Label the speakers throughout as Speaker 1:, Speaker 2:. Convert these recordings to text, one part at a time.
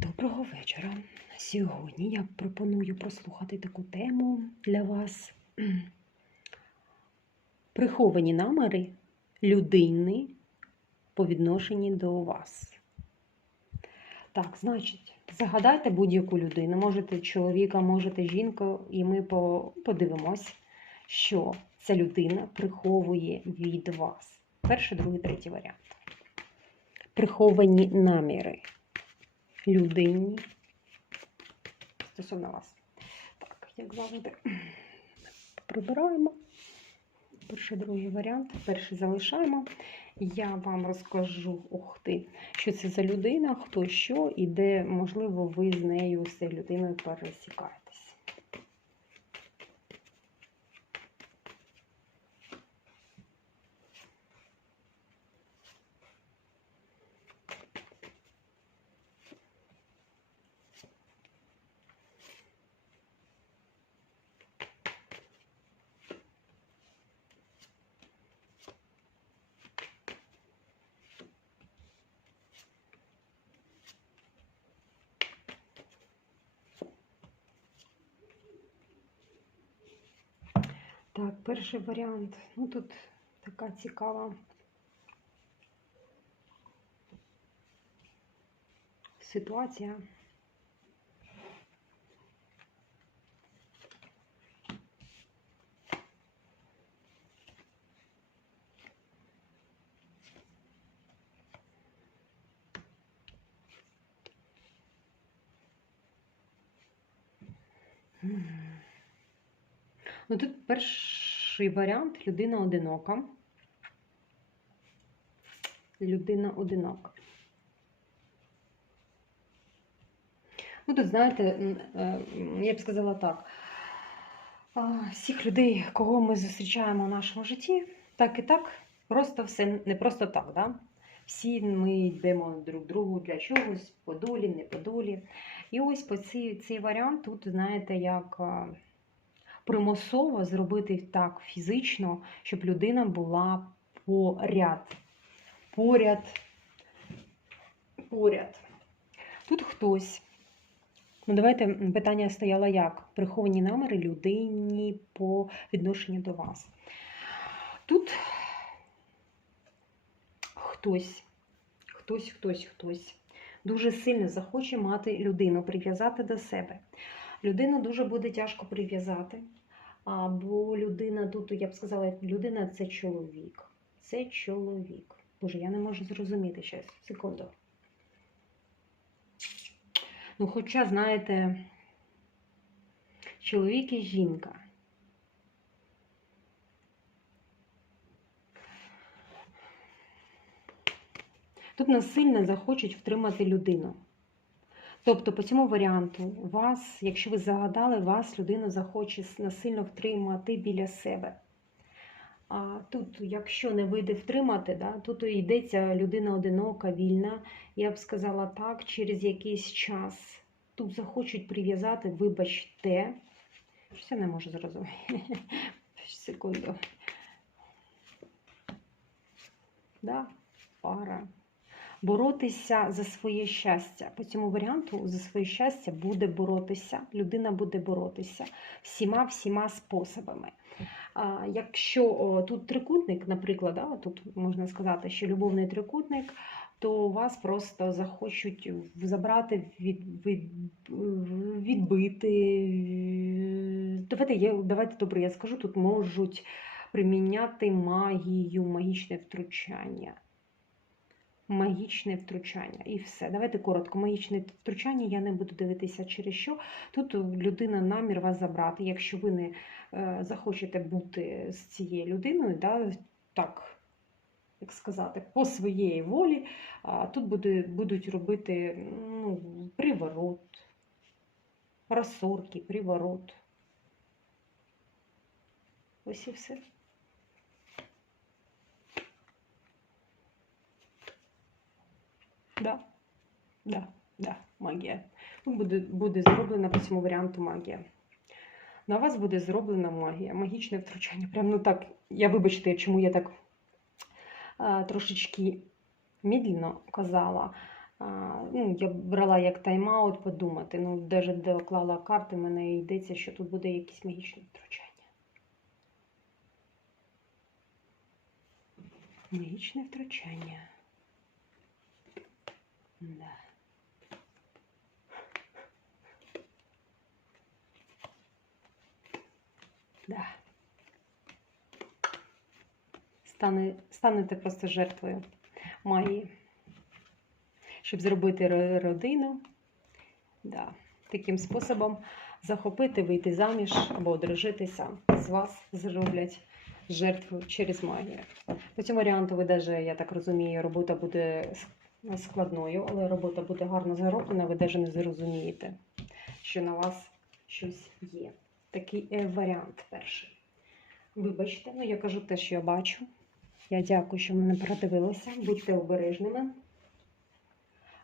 Speaker 1: Доброго вечора. Сьогодні я пропоную прослухати таку тему для вас. Приховані наміри людини по відношенню до вас. Так, значить, загадайте будь-яку людину, можете чоловіка, можете жінку, і ми подивимось, що ця людина приховує від вас. Перший, другий, третій варіант. Приховані наміри людині стосовно вас. Так, як завжди, прибираємо. Перший, другий варіант. Перший залишаємо. Я вам розкажу, ух ти, що це за людина, хто що, і де, можливо, ви з нею, з цією людиною пересікаєтесь. Так, перший варіант. Ну тут така цікава ситуація. Мгм. Ну, тут перший варіант людина одинока. Людина одинока. Ну, тут, знаєте, е, я б сказала так. Всіх людей, кого ми зустрічаємо в нашому житті, так і так, просто все не просто так. Да? Всі ми йдемо друг другу для чогось, по долі, не по долі. І ось по цей, цей варіант тут, знаєте, як примусово зробити так фізично, щоб людина була поряд. Поряд. Поряд. Тут хтось. Ну, давайте питання стояло як? Приховані наміри людині по відношенню до вас. Тут хтось, хтось, хтось, хтось дуже сильно захоче мати людину, прив'язати до себе. Людину дуже буде тяжко прив'язати. Або людина тут, я б сказала, людина це чоловік. Це чоловік. Боже, я не можу зрозуміти щас. Секунду. Ну, хоча, знаєте, чоловік і жінка. Тут насильно захочуть втримати людину. Тобто, по цьому варіанту, вас, якщо ви загадали, вас людина захоче насильно втримати біля себе. А тут, якщо не вийде втримати, да, тут йдеться людина одинока, вільна, я б сказала так, через якийсь час. Тут захочуть прив'язати, вибачте. Щось я не можу зрозуміти. Секунду. Да, пара боротися за своє щастя. По цьому варіанту за своє щастя буде боротися, людина буде боротися всіма всіма способами. Якщо тут трикутник, наприклад, тут можна сказати, що любовний трикутник, то вас просто захочуть забрати, від, від, відбити. Давайте, я, давайте добре, я скажу, тут можуть приміняти магію, магічне втручання магічне втручання. І все. Давайте коротко. Магічне втручання я не буду дивитися через що. Тут людина намір вас забрати. Якщо ви не е, захочете бути з цією людиною, да, так, як сказати, по своєї волі, тут буде, будуть робити ну, приворот, розсорки, приворот. Ось і все. Да, да, да, магія. Ну, Буде, буде зроблена по цьому варіанту магія. На вас буде зроблена магія, магічне втручання. Прям ну так, я вибачте, чому я так а, трошечки медленно казала. А, ну, я брала як тайм-аут подумати. Ну, навіть доклала карти, мене йдеться, що тут буде якесь магічне втручання. Магічне втручання. Да. Да. Стане, станете просто жертвою магії, щоб зробити родину. Да. Таким способом захопити, вийти заміж або одружитися. З вас зроблять жертву через магію. По цьому варіанту ви даже, я так розумію, робота буде складною, але робота буде гарно зароблена, ви навіть не зрозумієте, що на вас щось є. Такий е, варіант перший. Вибачте, ну я кажу те, що я бачу. Я дякую, що мене передивилися. Будьте обережними.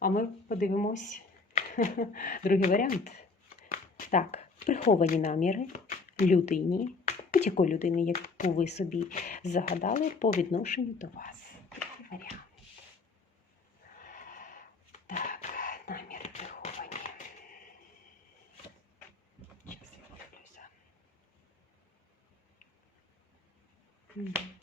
Speaker 1: А ми подивимось другий варіант. Так, приховані наміри людині, будь-якої людини, яку ви собі загадали по відношенню до вас. Другий варіант. Mm-hmm.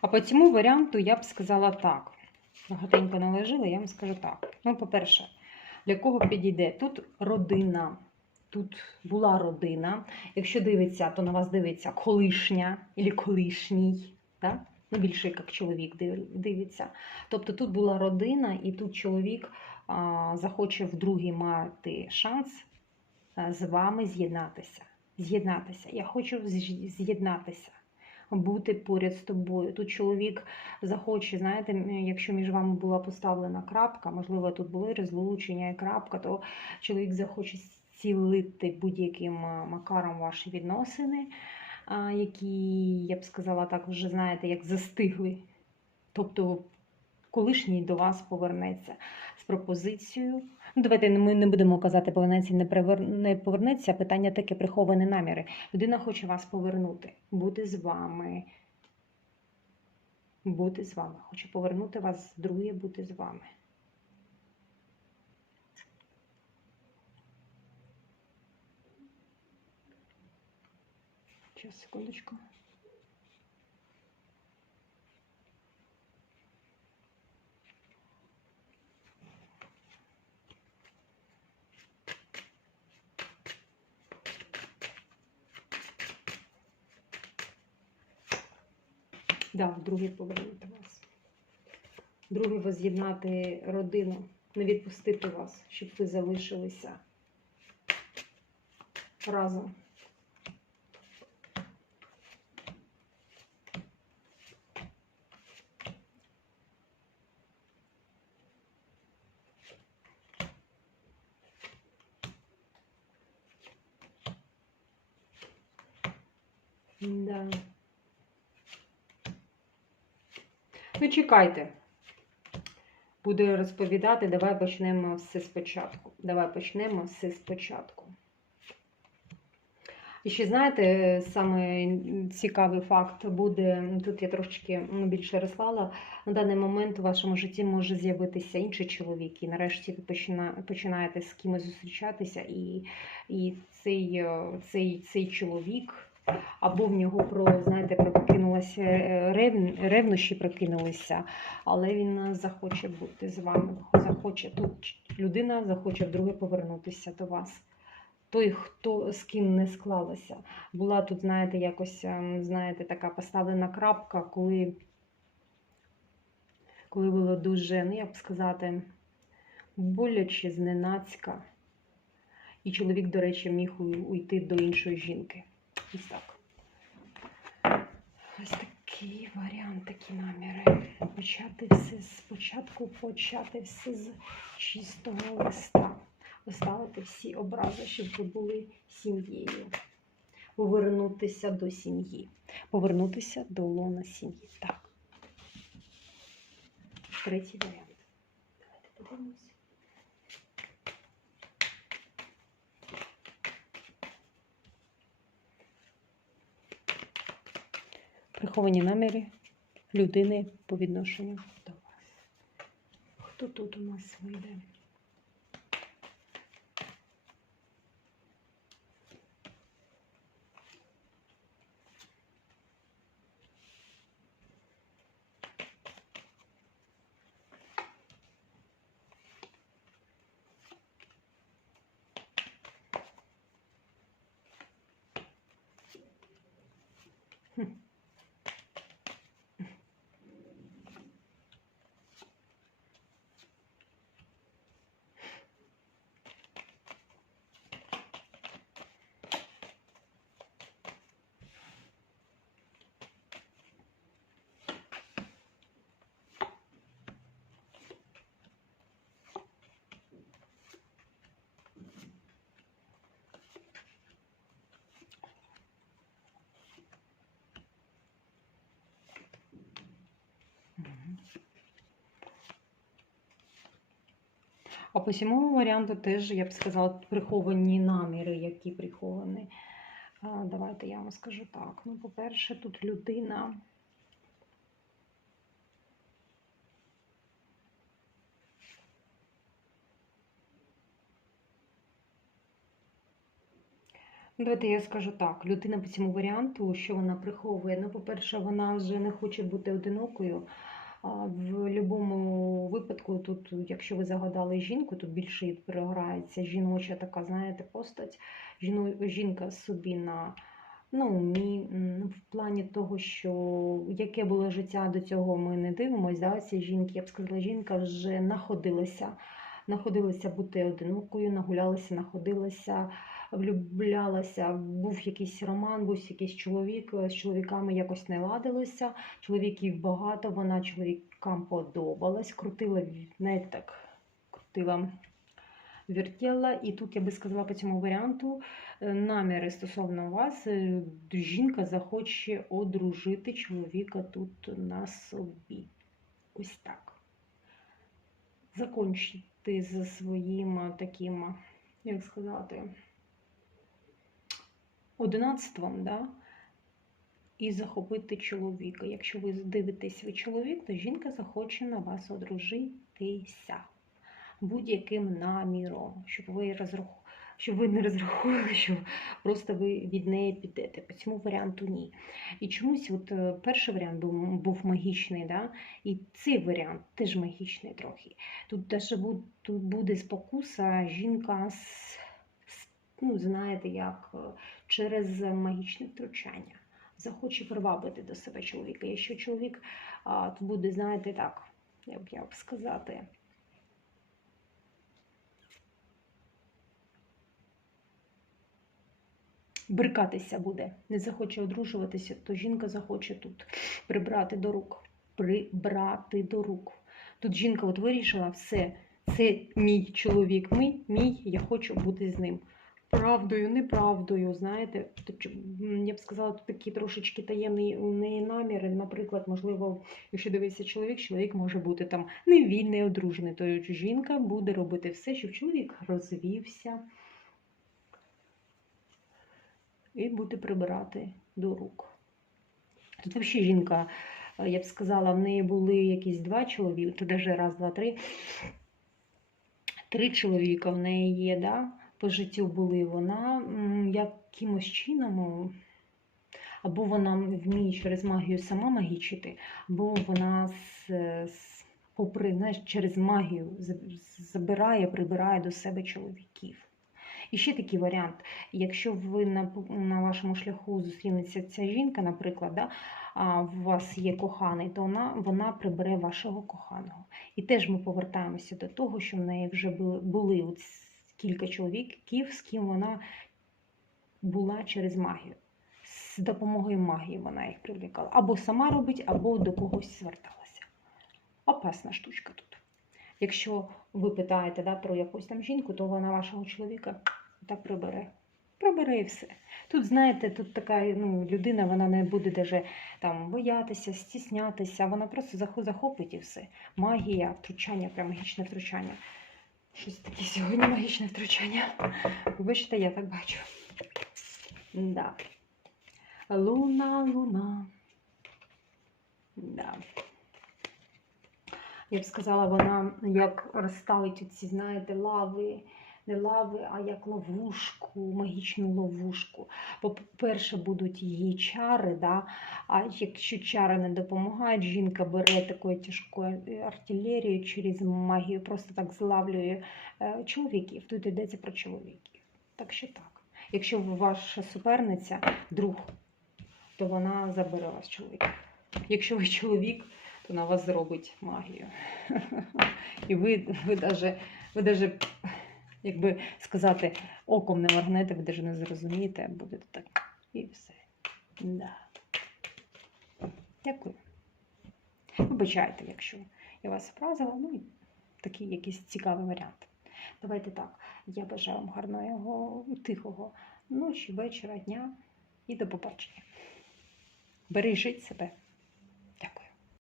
Speaker 1: А по цьому варіанту я б сказала так. Багатенько наложила, я вам скажу так. Ну, по-перше, для кого підійде? Тут родина. Тут була родина. Якщо дивиться, то на вас дивиться колишня або колишній. Так? Ну, більше як чоловік дивиться. Тобто тут була родина, і тут чоловік а, захоче вдруге мати шанс з вами з'єднатися. З'єднатися. Я хочу з'єднатися бути поряд з тобою. Тут чоловік захоче, знаєте, якщо між вами була поставлена крапка, можливо, тут були розлучення і крапка, то чоловік захоче зцілити будь-яким макаром ваші відносини, які, я б сказала, так вже знаєте, як застигли. Тобто колишній до вас повернеться з пропозицією. Ну, давайте ми не будемо казати, повернеться, не не повернеться. Питання таке приховані наміри. Людина хоче вас повернути, бути з вами. Бути з вами. Хоче повернути вас друге, бути з вами. Зараз, секундочку. Да, другий повернути вас. Другий воз'єднати родину, не відпустити вас, щоб ви залишилися разом. Да. Ну, чекайте. Буду розповідати. Давай почнемо все спочатку. Давай почнемо все спочатку. І ще знаєте, саме цікавий факт буде, тут я трошечки ну, більше розклала, на даний момент у вашому житті може з'явитися інший чоловік, і нарешті ви починаєте з кимось зустрічатися, і, і цей, е, цей, цей чоловік, або в нього про, знаєте, прокинулася рев, ревнощі прокинулися, але він захоче бути з вами. Захоче тут людина захоче вдруге повернутися до вас. Той, хто з ким не склалося. Була тут, знаєте, якось, ем, знаєте, така поставлена крапка, коли коли було дуже, ну як б сказати, боляче зненацька. І чоловік, до речі, міг уйти до іншої жінки. Ось так. Ось такий варіант, такі наміри. Почати все спочатку, почати все з чистого листа. Оставити всі образи, щоб ви були сім'єю. Повернутися до сім'ї. Повернутися до лона сім'ї. Так. Третій варіант. Давайте подивимося. Приховані наміри людини по відношенню до вас. Хто тут у нас вийде? А по сьомому варіанту теж, я б сказала, приховані наміри, які приховані. Давайте я вам скажу так. Ну, по-перше, тут людина. Ну, Давайте я скажу так. Людина по цьому варіанту, що вона приховує. Ну, по-перше, вона вже не хоче бути одинокою. В будь-якому випадку, тут, якщо ви загадали жінку, тут більше програється жіноча така, знаєте, постать. Жінка собі на ну, мі, в плані того, що яке було життя до цього, ми не дивимося. Да? Ці жінки, я б сказала, жінка вже находилася, находилася бути одинокою, нагулялася, находилася влюблялася, був якийсь роман, був якийсь чоловік, з чоловіками якось не ладилося. Чоловіків багато, вона чоловікам подобалась, крутила, знаєте, так, крутила, вертіла. І тут я би сказала по цьому варіанту е, наміри стосовно вас. е, Жінка захоче одружити чоловіка тут на собі. Ось так. Закончити зі своїм е, таким, як сказати, одинацтвом, да? і захопити чоловіка. Якщо ви дивитесь ви чоловік, то жінка захоче на вас одружитися будь-яким наміром, щоб ви розрахували. Щоб ви не розраховували, що просто ви від неї підете. По цьому варіанту ні. І чомусь, от е, перший варіант був, магічний, да? і цей варіант теж магічний трохи. Тут бу- тут буде спокуса жінка з, ну, знаєте, як е, через магічне втручання. Захоче привабити до себе чоловіка. Якщо чоловік а, тут буде, знаєте, так, як я б сказати. Брикатися буде, не захоче одружуватися, то жінка захоче тут прибрати до рук. Прибрати до рук. Тут жінка от вирішила, все, це мій чоловік, мій, мій, я хочу бути з ним правдою, неправдою, знаєте, я б сказала, тут такі трошечки таємні у неї наміри. Наприклад, можливо, якщо дивиться чоловік, чоловік може бути там невільний, одружений, то жінка буде робити все, щоб чоловік розвівся і буде прибирати до рук. Тут взагалі жінка, е, я б сказала, в неї були якісь два чоловіки, то навіть раз, два, три. Три чоловіка в неї є, да? по життю були. Вона якимось чином, або вона вміє через магію сама магічити, або вона з, з, попри, знаєш, через магію забирає, прибирає до себе чоловіків. І ще такий варіант. Якщо ви на, на вашому шляху зустрінеться ця жінка, наприклад, да, а, у вас є коханий, то вона, вона прибере вашого коханого. І теж ми повертаємося до того, що в неї вже були, були кілька чоловіків, з ким вона була через магію. З допомогою магії вона їх привлікала. Або сама робить, або до когось зверталася. Опасна штучка тут. Якщо ви питаєте да, про якусь там жінку, то вона вашого чоловіка так прибере. Прибере і все. Тут, знаєте, тут така ну, людина, вона не буде даже там боятися, стіснятися, вона просто захопить і все. Магія, втручання, прям магічне втручання. Щось таке сьогодні магічне втручання. Вибачте, я так бачу. Да. Луна, луна. Да. Я б сказала, вона як розставить ці, знаєте, лави, не лави, а як ловушку, магічну ловушку. По-перше, будуть її чари, да? а якщо чари не допомагають, жінка бере такою тяжкою артилерією через магію, просто так злавлює е, чоловіків. Тут йдеться про чоловіків. Так що так. Якщо ваша суперниця друг, то вона забере вас чоловіка. Якщо ви чоловік, то на вас зробить магію. І ви, ви даже, ви даже, якби сказати, оком не моргнете, ви даже не зрозумієте, будете так. І все. Да. Дякую. Вибачайте, якщо я вас образила, ну і такий якийсь цікавий варіант. Давайте так. Я бажаю вам гарного, тихого ночі, вечора, дня і до побачення. Бережіть себе.